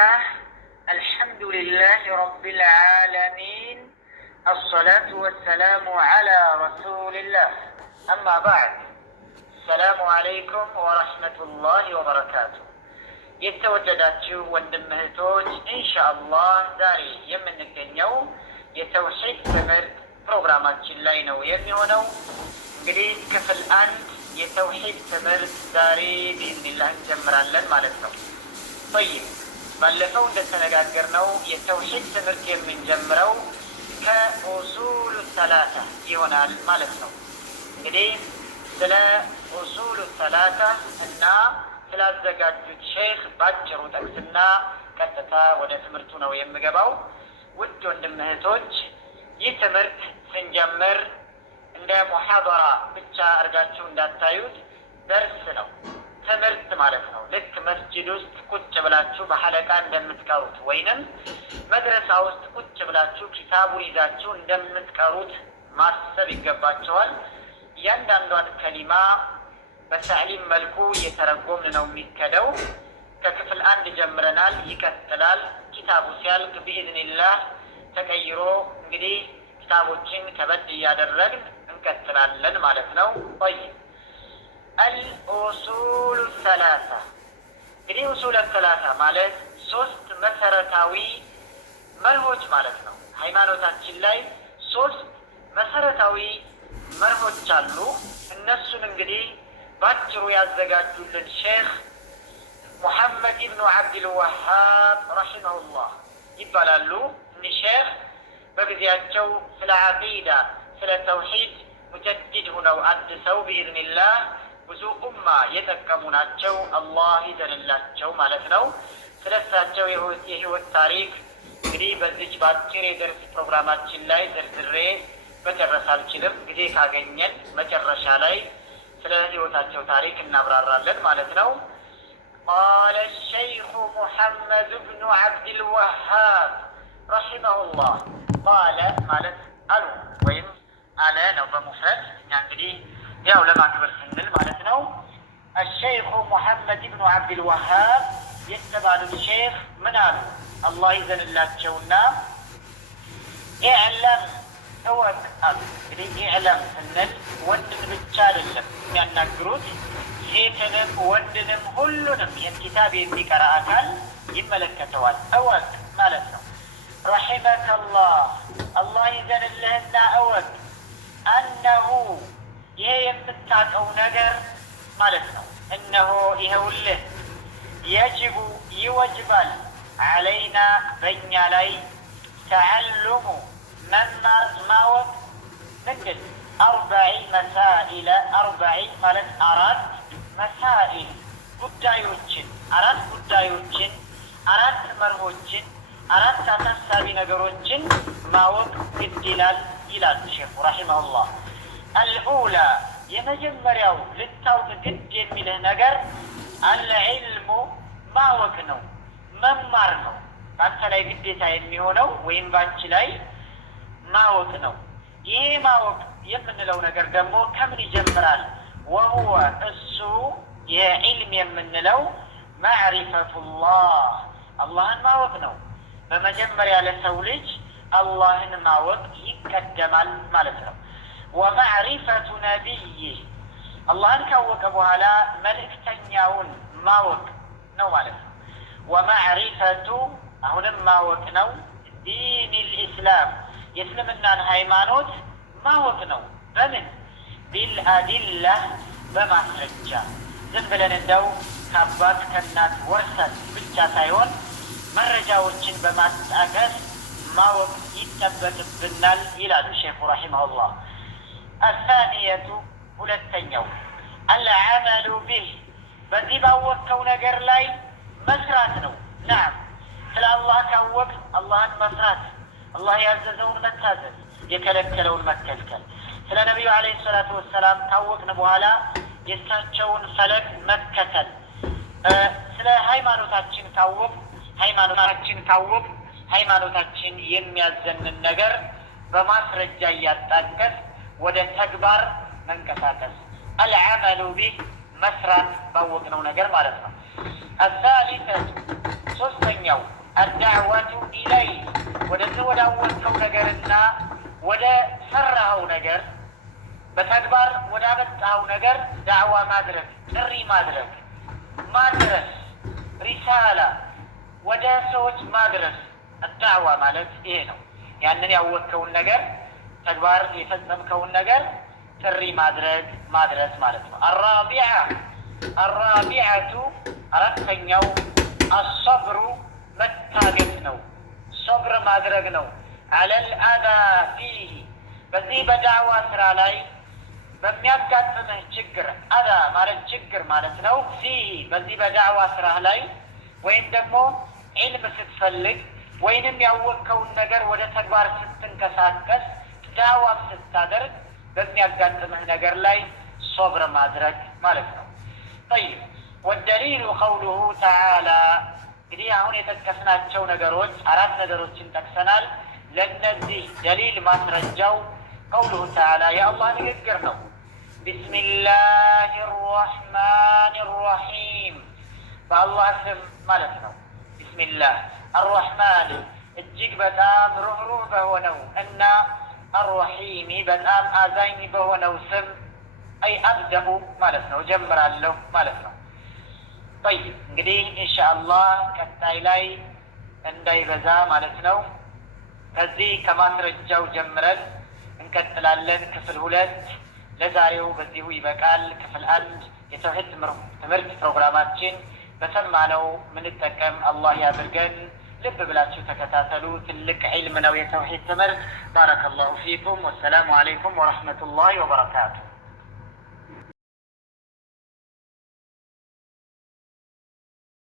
الله الحمد لله رب العالمين الصلاة والسلام على رسول الله أما بعد السلام عليكم ورحمة الله وبركاته የተወደዳችሁ ወንድም እህቶች ኢንሻአላህ ዛሬ የምንገኘው የተውሂድ ትምህርት ፕሮግራማችን ላይ ነው የሚሆነው። እንግዲህ ክፍል 1 የተውሂድ ትምህርት ዛሬ ቢኢዝኒላህ እንጀምራለን ማለት ነው። طيب ባለፈው እንደተነጋገርነው የተውሂድ ትምህርት የምንጀምረው ከኡሱሉ ሰላሳ ይሆናል ማለት ነው። እንግዲህ ስለ ኡሱሉ ሰላሳ እና ስላዘጋጁት ሼክ ባጭሩ ጠቅስና ቀጥታ ወደ ትምህርቱ ነው የምገባው። ውድ ወንድም እህቶች ይህ ትምህርት ስንጀምር እንደ ሙሐደራ ብቻ አድርጋችሁ እንዳታዩት፣ ደርስ ነው ትምህርት ማለት ነው። ልክ መስጂድ ውስጥ ቁጭ ብላችሁ በሐለቃ እንደምትቀሩት ወይንም መድረሳ ውስጥ ቁጭ ብላችሁ ኪታቡን ይዛችሁ እንደምትቀሩት ማሰብ ይገባቸዋል። እያንዳንዷን ከሊማ በተዕሊም መልኩ እየተረጎምን ነው የሚከደው። ከክፍል 1 ጀምረናል፣ ይቀጥላል። ኪታቡ ሲያልቅ ቢኢዝኒላህ ተቀይሮ እንግዲህ ኪታቦችን ከበድ እያደረግን እንቀጥላለን ማለት ነው። طيب الأصول الثلاثة እንግዲህ ኡሱል ሰላሳ ማለት 3 መሰረታዊ መርሆች ማለት ነው። ሃይማኖታችን ላይ 3 መሰረታዊ መርሆች አሉ። እነሱን እንግዲህ ባጭሩ ያዘጋጁልን ሼክ ሙሐመድ ኢብኑ አብዱል ወሃብ ረሂመሁላህ ይባላሉ። እኒህ ሼክ በጊዜያቸው ስለ ዓቂዳ ስለ ተውሂድ ሙጀዲድ ሁነው አድሰው ቢኢዝኒላህ ብዙ ኡማ የጠቀሙ ናቸው። አላህ ይዘንላቸው ማለት ነው። ስለ እሳቸው የህይወት ታሪክ እንግዲህ በዚች በአጭር የደርስ ፕሮግራማችን ላይ ዝርዝሬ መጨረስ አልችልም። ጊዜ ካገኘን መጨረሻ ላይ ስለ ህይወታቸው ታሪክ እናብራራለን ማለት ነው። ቃለ ሸይኹ ሙሐመድ ብኑ አብዱል ወሃብ ረሂመሁላህ። ቃለ ማለት አሉ ወይም አለ ነው በሙፍረድ። እኛ እንግዲህ ያው ለማክበር ስንል ማለት ነው። الشيخ محمد بن عبد الوهاب የተባሉት ሼክ ምን አሉ? አላህ ይዘንላቸውና ኢዕለም እወቅ አሉ። እንግዲህ ኢዕለም ስንል ወንድን ብቻ አይደለም የሚያናግሩት፣ ሴትንም ወንድንም ሁሉንም የኪታብ የሚቀራ አካል ይመለከተዋል። እወቅ ማለት ነው። ረሒመከላህ አላህ ይዘንልህና እወቅ አነሁ ይሄ የምታውቀው ነገር ማለት ነው። እነሆ ይኸውልህ የጅቡ ይወጅባል ዓለይና በእኛ ላይ ተዓልሙ መማር ማወቅ ምንድን 40 መሳኢለ 40 ማለት 4 መሳኢል ጉዳዮችን 4 ጉዳዮችን 4 መርሆችን 4 አሳሳቢ ነገሮችን ማወቅ ግድ ይላል ይላል ሼኹ ረሂመሁላህ። አልኡላ የመጀመሪያው ልታውቅ ግድ የሚልህ ነገር አልዕልሙ ማወቅ ነው፣ መማር ነው። በአንተ ላይ ግዴታ የሚሆነው ወይም በአንቺ ላይ ማወቅ ነው። ይሄ ማወቅ የምንለው ነገር ደግሞ ከምን ይጀምራል? ወሁወ እሱ የዕልም የምንለው ማዕሪፈቱላህ አላህን ማወቅ ነው። በመጀመሪያ ለሰው ልጅ አላህን ማወቅ ይቀደማል ማለት ነው። ወማዕሪፈቱ ነቢይህ አላህን ካወቀ በኋላ መልእክተኛውን ማወቅ ነው ማለት ነው። ወማዕሪፈቱ አሁንም ማወቅ ነው። ዲን ልእስላም የእስልምናን ሃይማኖት ማወቅ ነው። በምን ቢልአዲላ በማስረጃ ዝም ብለን እንደው ከአባት ከእናት ወርሰን ብቻ ሳይሆን መረጃዎችን በማጣቀስ ማወቅ ይጠበቅብናል ይላሉ ሼኹ ረሂመሁላህ። አሳኒየቱ ሁለተኛው አልዓመሉ ቢህ በዚህ ባወቅከው ነገር ላይ መስራት ነው። ናም ስለ አላህ ካወቅ አላህን መስራት፣ አላህ ያዘዘውን መታዘዝ፣ የከለከለውን መከልከል። ስለ ነቢዩ ዓለይሂ ሰላቱ ወሰላም ካወቅን በኋላ የእሳቸውን ፈለግ መከተል። ስለ ሃይማኖታችን ካወቅ ሃይማኖታችን የሚያዘንን ነገር በማስረጃ እያጣቀስ ወደ ተግባር መንቀሳቀስ። አልዓመሉ ቢህ መስራት ባወቅነው ነገር ማለት ነው። الثالثة ሶስተኛው አዳዕዋቱ ኢለይ ወደዚህ ወዳወቅከው ነገርና ወደ ሰራኸው ነገር በተግባር ወዳመጣኸው ነገር ዳዕዋ ማድረግ፣ ጥሪ ማድረግ፣ ማድረስ፣ ሪሳላ ወደ ሰዎች ማድረስ። አዳዕዋ ማለት ይሄ ነው። ያንን ያወቅከውን ነገር ተግባር የፈጸምከውን ነገር ጥሪ ማድረግ ማድረስ ማለት ነው። አራቢዐቱ አራተኛው አሰብሩ መታገስ ነው። ሶብር ማድረግ ነው። አለል አዛ ፊህ በዚህ በዳዕዋ ስራ ላይ በሚያጋጥምህ ችግር፣ አዛ ማለት ችግር ማለት ነው። ፊህ በዚህ በዳዕዋ ስራ ላይ ወይም ደግሞ ዒልም ስትፈልግ ወይንም ያወቅከውን ነገር ወደ ተግባር ስትንቀሳቀስ ዳዕዋም ስታደርግ በሚያጋጥምህ ነገር ላይ ሶብር ማድረግ ማለት ነው። ጠይብ ወደሊሉ ቀውሉሁ ተዓላ እንግዲህ አሁን የጠቀስናቸው ነገሮች አራት ነገሮችን ጠቅሰናል። ለነዚህ ደሊል ማስረጃው ቀውሉሁ ተዓላ የአላህ ንግግር ነው። ቢስሚላህ አርረሕማን አርረሒም በአላህ ስም ማለት ነው። ቢስሚላህ አርረሕማን እጅግ በጣም ሩህሩህ በሆነው እና አርረሒሚ በጣም አዛኝ በሆነው ስም አይ አብደኡ ማለት ነው፣ ጀምራለሁ ማለት ነው። ጠይብ እንግዲህ ኢንሻአላህ ቀጣይ ላይ እንዳይበዛ ማለት ነው ከዚህ ከማስረጃው ጀምረን እንቀጥላለን። ክፍል 2 ለዛሬው በዚሁ ይበቃል። ክፍል 1 የተውሂድ ትምህርት ፕሮግራማችን በሰማነው ምንጠቀም አላህ ያድርገን። ልብ ብላችሁ ተከታተሉ። ትልቅ ዒልም ነው የተውሂድ ትምህርት። ባረከላሁ ፊኩም። ወሰላሙ አለይኩም ወረሕመቱላሂ ወበረካቱሁ።